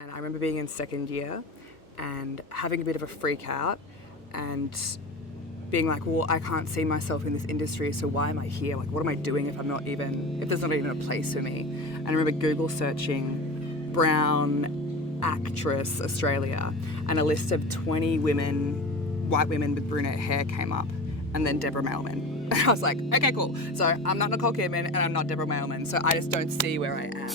And I remember being in second year and having a bit of a freak out and being like, well, I can't see myself in this industry, so why am I here? Like, what am I doing if there's not even a place for me? And I remember Google searching brown actress Australia, and a list of 20 women, white women with brunette hair came up, and then Deborah Mailman. And I was like, okay, cool. So I'm not Nicole Kidman and I'm not Deborah Mailman, so I just don't see where I am.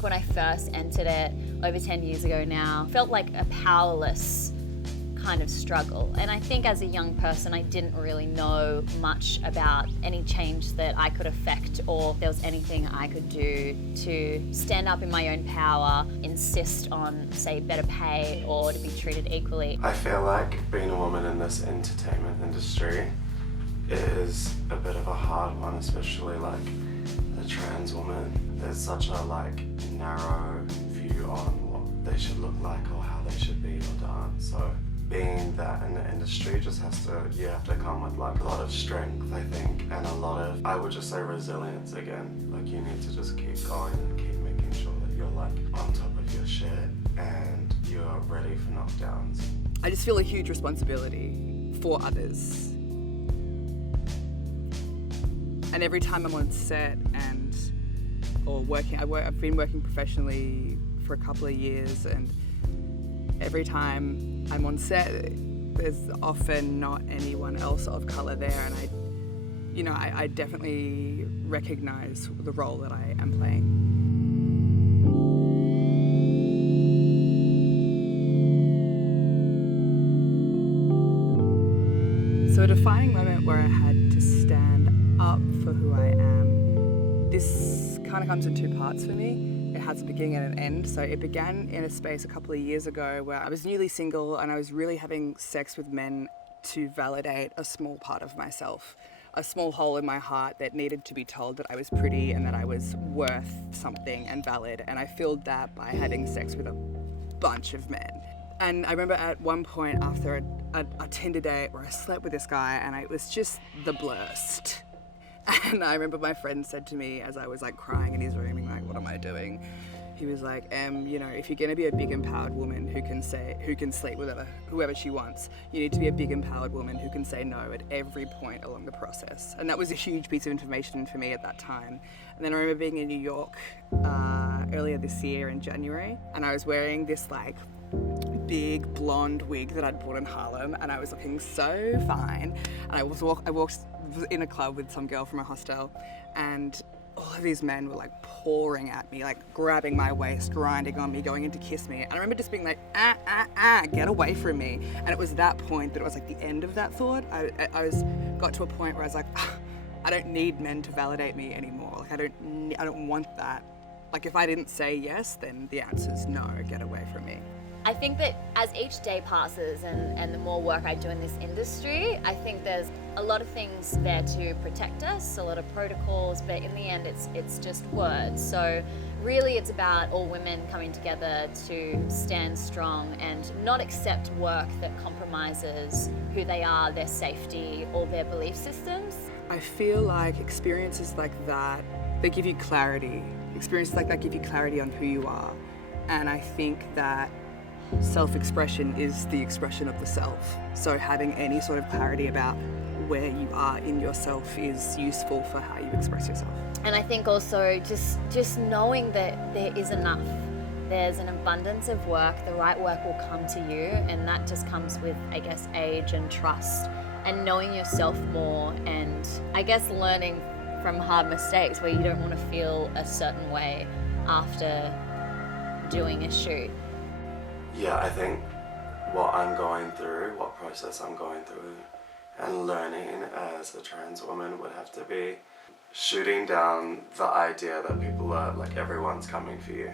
When I first entered it over 10 years ago now, felt like a powerless kind of struggle. And I think as a young person, I didn't really know much about any change that I could affect, or if there was anything I could do to stand up in my own power, insist on, say, better pay or to be treated equally. I feel like being a woman in this entertainment industry is a bit of a hard one, especially like a trans woman. There's such a narrow view on what they should look like or how they should be or dance. So being that in the industry you have to come with a lot of strength, I think, and a lot of, I would just say, resilience again. Like, you need to just keep going and keep making sure that you're on top of your shit and you're ready for knockdowns. I just feel a huge responsibility for others. And every time I'm on set or working, I've been working professionally for a couple of years, and every time I'm on set, there's often not anyone else of colour there, and I definitely recognise the role that I am playing. So a defining moment where I had to stand up for who I am, this kind of comes in two parts for me. It has a beginning and an end. So it began in a space a couple of years ago where I was newly single and I was really having sex with men to validate a small part of myself, a small hole in my heart that needed to be told that I was pretty and that I was worth something and valid. And I filled that by having sex with a bunch of men. And I remember at one point after a Tinder date where I slept with this guy, and it was just the blurst. And I remember my friend said to me as I was crying in his room, what am I doing? He was like, if you're gonna be a big empowered woman who can sleep with whoever she wants, you need to be a big empowered woman who can say no at every point along the process. And that was a huge piece of information for me at that time. And then I remember being in New York earlier this year in January, and I was wearing this big blonde wig that I'd bought in Harlem, and I was looking so fine. And I walked in a club with some girl from a hostel, and all of these men were pouring at me, grabbing my waist, grinding on me, going in to kiss me. And I remember just being get away from me. And it was that point that it was the end of that thought. I got to a point where I was I don't need men to validate me anymore. I don't want that. If I didn't say yes, then the answer's no, get away from me. I think that as each day passes and the more work I do in this industry, I think there's a lot of things there to protect us, a lot of protocols, but in the end it's just words. So really it's about all women coming together to stand strong and not accept work that compromises who they are, their safety, or their belief systems. I feel like experiences like that, they give you clarity. Experiences like that give you clarity on who you are. And I think that self-expression is the expression of the self. So having any sort of clarity about where you are in yourself is useful for how you express yourself. And I think also just knowing that there is enough. There's an abundance of work, the right work will come to you, and that just comes with, I guess, age and trust and knowing yourself more, and I guess learning from hard mistakes where you don't want to feel a certain way after doing a shoot. Yeah, I think what process I'm going through and learning as a trans woman would have to be shooting down the idea that people are, everyone's coming for you.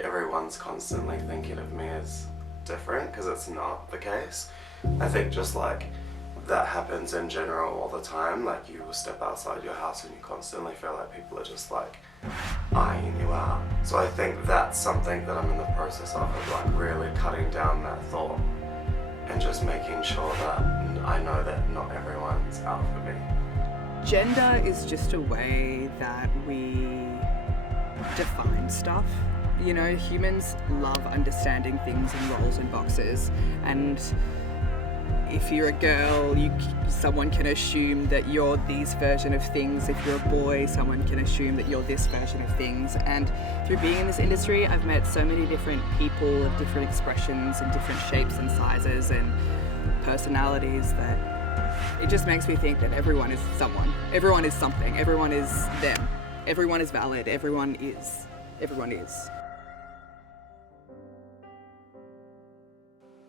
Everyone's constantly thinking of me as different, because it's not the case. I think just that happens in general all the time. You will step outside your house and you constantly feel like people are just eyeing you out. So I think that's something that I'm in the process of really cutting down that thought and just making sure that I know that not everyone's out for me. Gender is just a way that we define stuff. You know, humans love understanding things in roles and boxes, and if you're a girl, someone can assume that you're this version of things. If you're a boy, someone can assume that you're this version of things. And through being in this industry, I've met so many different people of different expressions and different shapes and sizes and personalities that it just makes me think that everyone is someone. Everyone is something. Everyone is them. Everyone is valid. Everyone is.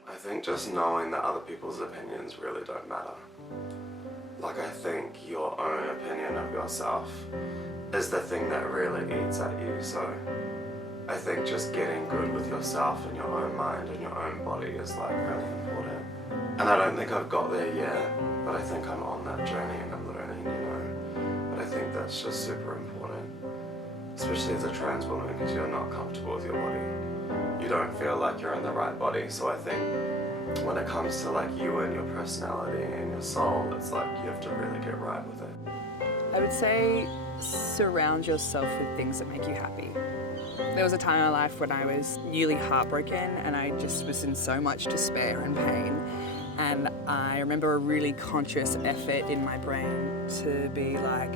I think just knowing that other people's opinions really don't matter. Like, I think your own opinion of yourself is the thing that really eats at you. So I think just getting good with yourself and your own mind and your own body is like really important. And I don't think I've got there yet, but I think I'm on that journey and I'm learning, you know. But I think that's just super important, especially as a trans woman, because you're not comfortable with your body. You don't feel like you're in the right body. So I think when it comes to like you and your personality and your soul, it's like you have to really get right with it. I would say surround yourself with things that make you happy. There was a time in my life when I was newly heartbroken and I just was in so much despair and pain. And I remember a really conscious effort in my brain to be like,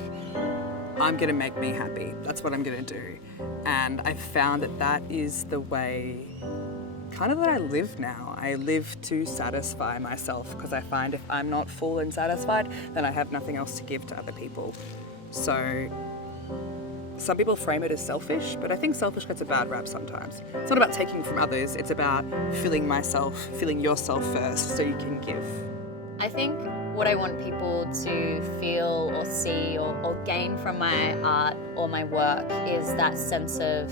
I'm gonna make me happy. That's what I'm gonna do. And I found that that is the way kind of that I live now. I live to satisfy myself because I find if I'm not full and satisfied, then I have nothing else to give to other people. So some people frame it as selfish, but I think selfish gets a bad rap sometimes. It's not about taking from others, it's about filling yourself first so you can give. I think what I want people to feel or see or gain from my art or my work is that sense of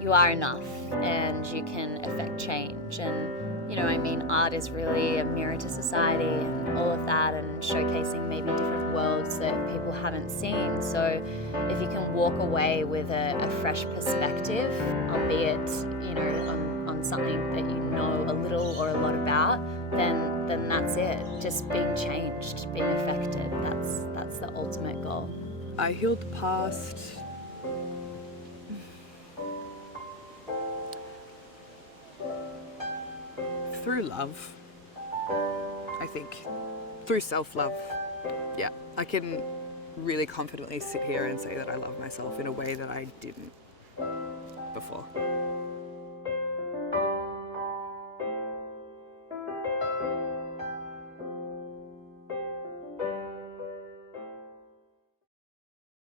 you are enough and you can affect change. And, you know, I mean, art is really a mirror to society and all of that, and showcasing maybe different worlds that people haven't seen. So if you can walk away with a fresh perspective, albeit, you know, on something that you know a little or a lot about, then that's it. Just being changed, being affected. That's the ultimate goal. I healed the past through love, I think. Through self-love. Yeah, I can really confidently sit here and say that I love myself in a way that I didn't before.